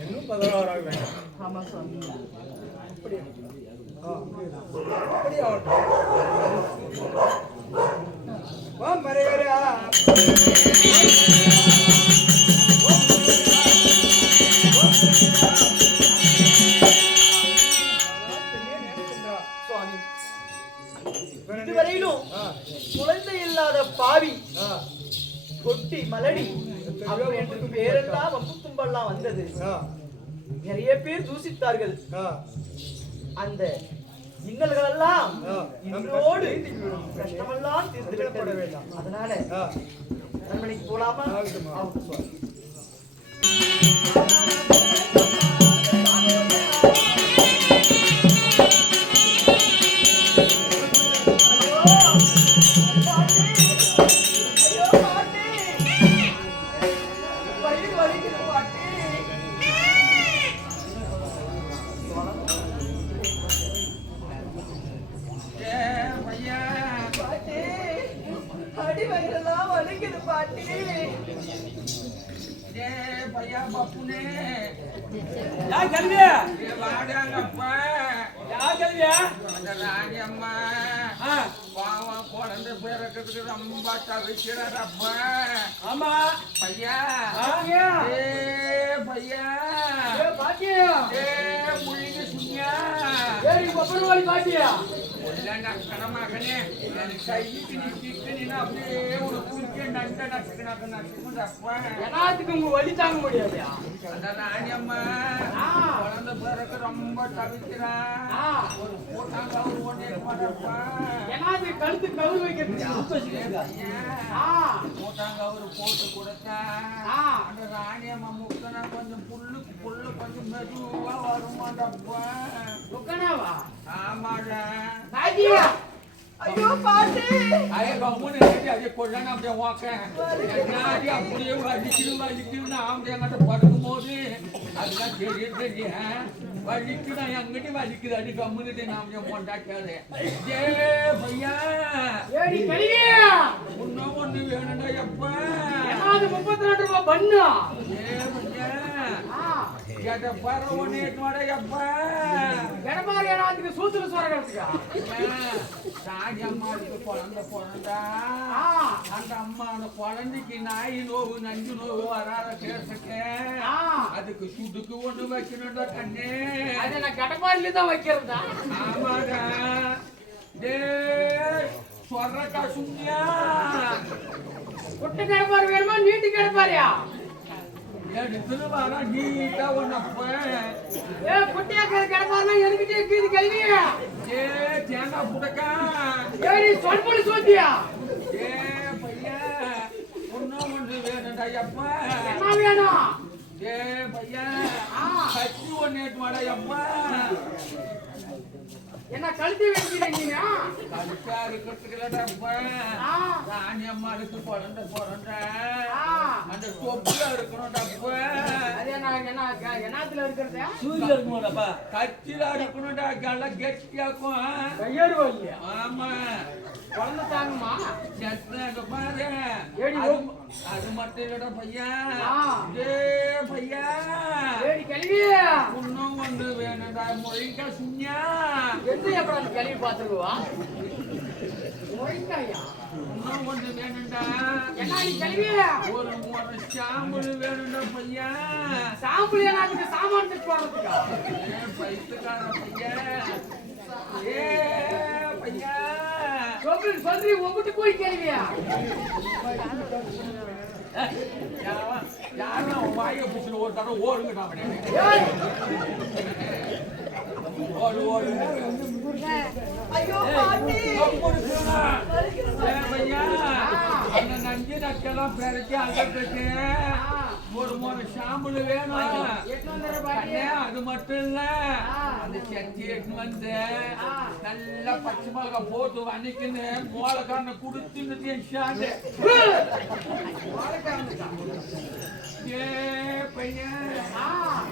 இன்னும் 16 ஆக வேண்டும். ஆமா சுவாமி. அப்படியே வா மறையரா. சுவாமி இதுவரையிலும் குழந்தை இல்லாத பாவி கொட்டி மலடி அப்படி என்று பேரெல்லாம் வம்பு தும்பெல்லாம் வந்தது. நிறைய பேர் தூசித்தார்கள். அந்த இன்னல்கள் எல்லாம் இன்றோடு கஷ்டமெல்லாம் தீர்ந்து விட்டது. அதனால அரண்மனைக்கு போலாமா? அடி வயிறெல்லாம் வலிக்குது பாட்டி. பையா பப்புனே யா கல்வியா வாடாங்கப்பா. யா கல்வியா அந்த ராஜம்மா பாவம் குழந்தை பிறக்கிறதுக்கு ரொம்ப தவிக்கிறப்பா. ஆமா பையா ஆயா ஏ பையா பாட்டியா ஏ முழிங்க சுனியா ஏய் பப்பரவாளி பாட்டியா மகனே கைக்கு நிக்கிட்டு அப்படியே ஒரு குளிக்க நண்ட நச்சுக்குனப்பா. எல்லாத்துக்கும் உங்க வலி தாங்க முடியாதுயா. அந்த ராணியம்மா குழந்தை பிறகு ரொம்ப தவிக்கிறா. ஒரு போட்டாங்க ஒரு ஒன்னே மாட்டப்பா. எல்லாத்துக்கு கழுத்து கவுரு வைக்கிறதுக்கு போட்டாங்க அவரு போட்டு கொடுத்தா. அந்த ராணியம்மா முக்கனா கொஞ்சம் புல்லு கொஞ்சம் மெதுவா வருமாட்டப்பா. முக்கனாவா? ஆமாடா. பாட்டியா ஐயோ பாட்டி அதே கம்முன்னு அதே கொள்ளன அப்படியே வாக்க அப்படியே வலிக்குதுன்னு அப்படியே எங்கிட்ட படுக்கும் போது அதுதான் தெரியுது. வலிக்குதா எங்கிட்ட வலிக்குது அடி கம்முன்னு நாம கொண்டாட்டாரு. ஏ பையா ஏடி கலியா இன்னும் ஒண்ணு வேணும்டா எப்ப 32 ரூபாய் பண்ணு. ஏ பையா கேட்ட பாரு ஒண்ணு ஏற்றுவாடா எப்ப கடமாரி ஏனாத்துக்கு சூத்துல சொரகிறதுக்கா? ராஜம்மாவுக்கு குழந்தை பிறந்தா அந்த அம்மா அந்த குழந்தைக்கு நாய் நோவு நஞ்சு நோவு வராத கேட்டுட்டு அதுக்கு சுடுக்கு ஒண்ணு வைக்கணும்டா கண்ணே. அதை நான் கடமாரில தான் வைக்கிறதா? ஆமாடா. டே சொல்றக்கா சும்மியா குட்டு கடப்பாரு வேணுமா நீட்டு கடப்பாரியா? எடுத்துன்னு வர நீட்டா ஒன்னப்ப. ஏ குட்டியா கடப்பாருனா என்கிட்ட இருக்குது கல்வியா? ஏ தேங்காய் புடக்கா ஏடி சொல்படி சோத்தியா? ஏ பையா இன்னும் ஒன்று வேணும்டா எப்ப என்ன வேணும்? ஏ பையா கத்தி ஒன்று ஏற்றுவாடா எப்ப என்ன கழுத்து வைக்கிறீங்க? கழுத்தா இருக்கிறதுக்குலடாப்ப ராணியம்மாளுக்கு குழந்தை பிறந்த அந்த தொப்புல இருக்கணும்டாப்ப. அதே நான் என்னத்துல இருக்கிறது சூரியல இருக்குமாடாப்பா கத்தில அடிக்கணும்டா கல்ல கெட்டியாக்கும் கையேறுவா இல்லையா ஆமா குழந்தை தாங்குமா செத்த பாரு ஏடி அது மட்டும் இல்லடா பையா ஆ. பையா ஏடி கல்வி இன்னும் ஒன்று வேணும்டா மொழிக்கா சுண்யா எந்த எப்படா நீ கல்வி பாத்துருவா மொழிக்காயா இன்னும் ஒன்று வேணும்டா என்ன நீ கல்வி ஒரு சாம்பல் வேணும்டா பையா சாம்பிள் எனக்கு சாமான் போடுறதுக்கா பைத்துக்கார பையா பையா சொல்லி உங்ககிட்ட போய் கேள்வியா யாரும் வாய பிடிச்சிட்டு ஒரு தடவை ஓடுங்கடா ஏய், ஓடு ஓடு ஐயோ பாட்டி பையா அந்த நஞ்சு நக்கெல்லாம் பெருக்கி அகத்துக்கு ஒரு சாம்பல் வேணும் எட்டு வந்துடுற பாட்டி அண்ணே, அது மட்டும் இல்ல அந்த சட்டி எட்டு வந்து நல்லா பச்சை மிளகா போட்டு வணிக்குன்னு மோளக்காரனை குடுத்துன்னு சாண்டு ஏ பையன்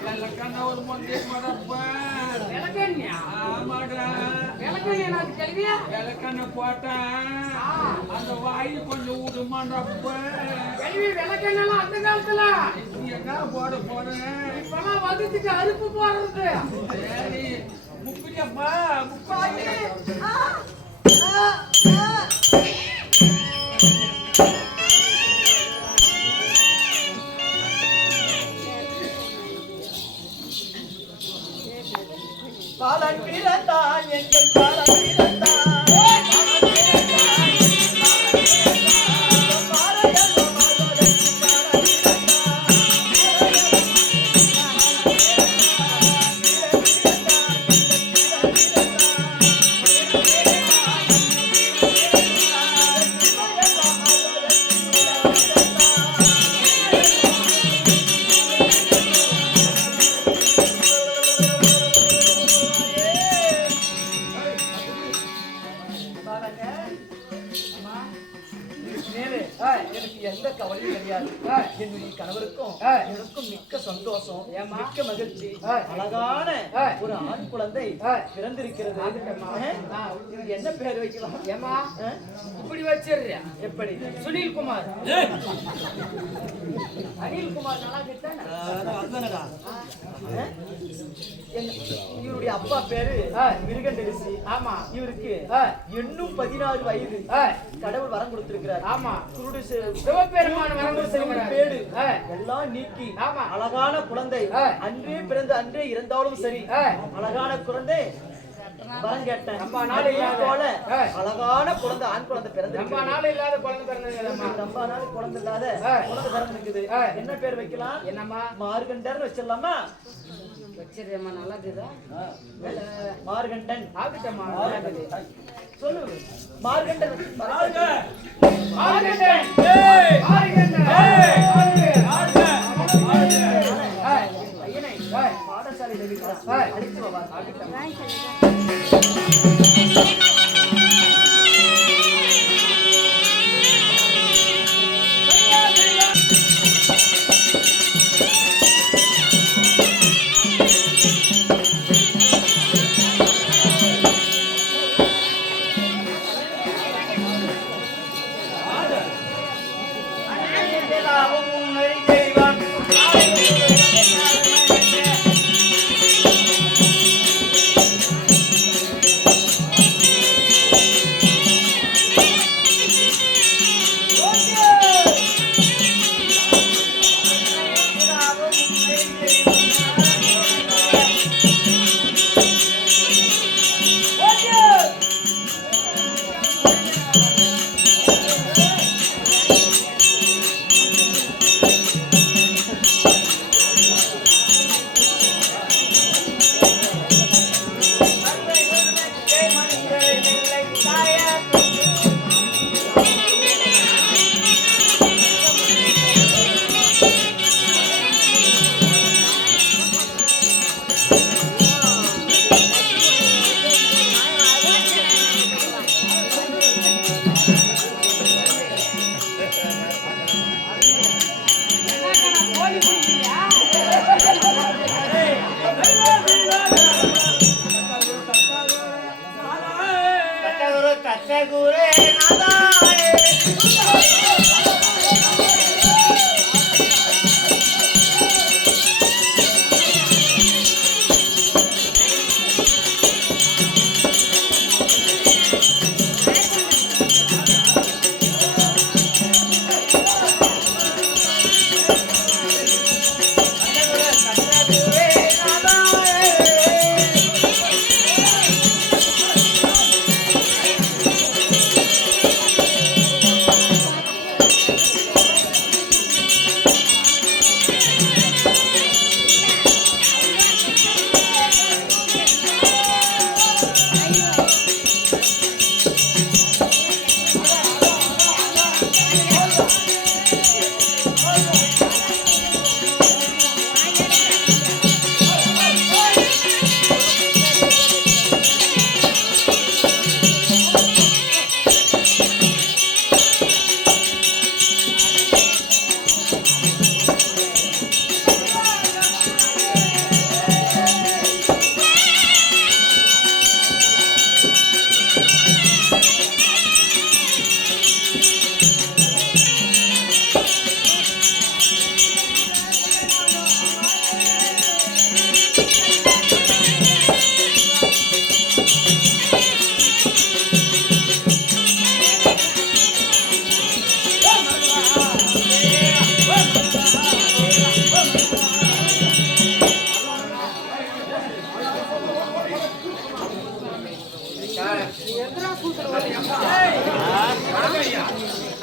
வெள்ளக்கான ஒரு மொந்தை மடப்பேன் விளக்கண்ணியா ஆமாடா விளக்கண்ணி எனக்கு கல்வியா விளக்கண்ண போட்டேன் அந்த வாயு கொஞ்சம் விடுமாண்டப்ப கல்வி விளக்கண்ணெல்லாம் அந்த காலத்துல என்ன போட போறேன் இப்பெல்லாம் வகுத்துக்கு அறுப்பு போடுறது சரி முப்பிடியப்பா பாட்டி ஆ பாலன் பிறந்தான் எங்கள் பாலன் பிறந்தான் எனக்கு எந்த கவலையும் கிடையாது என்னுடைய கணவருக்கும் எனக்கும் மிக்க சந்தோஷம் மிக்க மகிழ்ச்சி அழகான ஒரு ஆண் குழந்தை பிறந்திருக்கிறது இது என்ன பேர் வைக்கலாம் ஏமா இப்படி வச்சிடுறியா எப்படி சுனில் குமார் அனில் குமார் நல்லா கேட்டானே அதுதானடா இவருடைய அப்பா பேரு மிருகண்டரிசி ஆமா இவருக்கு இன்னும் 16 வயது கடவுள் வரம் கொடுத்திருக்கிறார் ஆமா குருடு சிவபெருமான் வரம் கொடுத்திருக்கிறார் பேடு எல்லாம் நீக்கி ஆமா அழகான குழந்தை அன்றே பிறந்து அன்றே இறந்தாலும் சரி அழகான குழந்தை வரம் கேட்டேன் ரொம்ப நாள் இல்லாத போல அழகான குழந்தை ஆண் குழந்தை பிறந்து ரொம்ப நாள் இல்லாத குழந்தை பிறந்ததுமா ரொம்ப நாள் குழந்தை இல்லாத குழந்தை பிறந்திருக்குது என்ன பேர் வைக்கலாம் என்னம்மா மார்கண்டர்னு வச்சிடலாமா வச்சிருக்கேம்மா நல்லா இருக்குதா மார்கண்டன் ஆகட்டம்மா சொல்லு மார்கண்டன் மார்கண்டன் பையனை பாடசாலையில் அழைத்து வா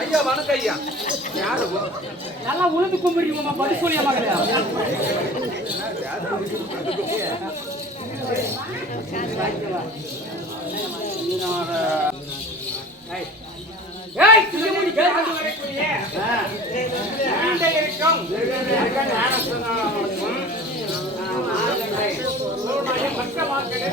ஐயா வணக்கம் ஐயா. நல்லா உழுந்து கும்பிடுறீங்க படி சொல்லியா மகளே. ஏய் திருமுடி கேட்க வரக்கூடிய நீண்ட இருக்கும் மற்ற வாக்களே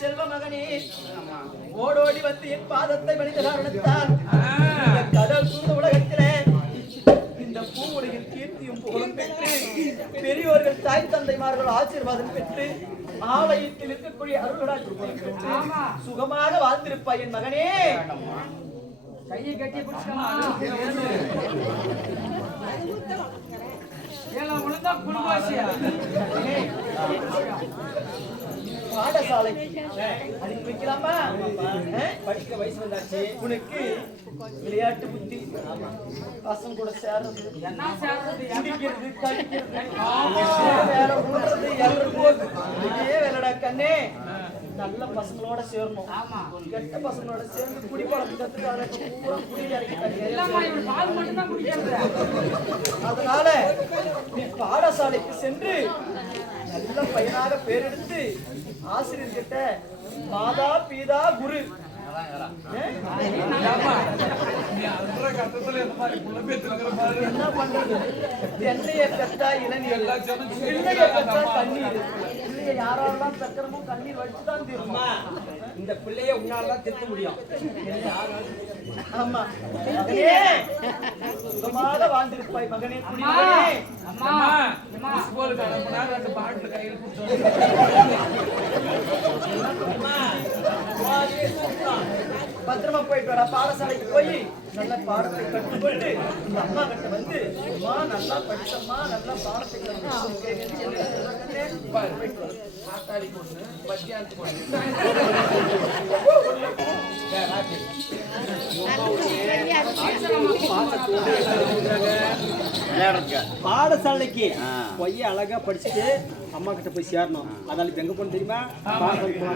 செல்வ மகனே ஓடோடி வந்து என் பாதத்தை மனித காரணத்தால் கடல் சூழ்ந்த உலகத்திலே இந்த பூ உலகில் கீர்த்தியும் புகழும் பெற்று பெரியோர்கள் தாய் தந்தைமார்கள் ஆசீர்வாதம் பெற்று ஆலயத்தில் இருக்கக்கூடிய அருள்களாட்சியை பெற்று சுகமாக வாழ்ந்திருப்பாய் என் மகனே. கையை கட்டி பாடசாலை அனுப்பி வைக்கலாமா? படிக்க வயசு வந்தாச்சு, உனக்கு விளையாட்டு புத்தி, பசங்க கூட சேர்றது, குடிக்கிறது, கழிக்கிறது, வேலை ஊடுறது, வேலைடா கண்ணே. நல்ல பசங்களோட சேரணும், கெட்ட பசங்களோட சேர்ந்து குடி பழக்கத்துக்கு அதனால நீ பாடசாலைக்கு சென்று நல்ல பையனாக பேரெடுத்து ஆசிரியர்கிட்ட மாதா பீதா குரு என்ன பண்றது? எண்ணெயை பெற்றா இளநீர், பிள்ளைய பெற்றா கண்ணீர். பிள்ளைய யாரெல்லாம் பெற்றமோ கண்ணீர் வச்சுதான் தீருமா. இந்த பிள்ளைய உன்னால்தான் திருத்த முடியும். ஆமா சுகமாக வாழ்ந்திருப்பாய் மகனே. பத்திரமா போயிட்டு வர. பாடசாலைக்கு போய் நல்ல பாடத்தை கற்றுக்கொண்டு இந்த அம்மா கிட்ட வந்து அம்மா நல்லா படிச்சம்மா, நல்லா பாடத்தை பாடசாலைக்கு போய் அழகா படிச்சுட்டு அம்மா கிட்ட போய் சேரணும். அதனால இப்ப எங்க போன தெரியுமா? பாடசாலைக்கு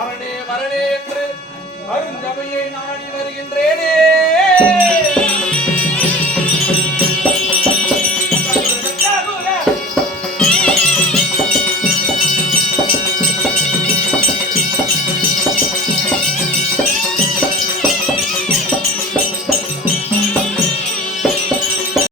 அரணே மரணே என்று அருஞ்சபையை நாடி வருகின்றேனே.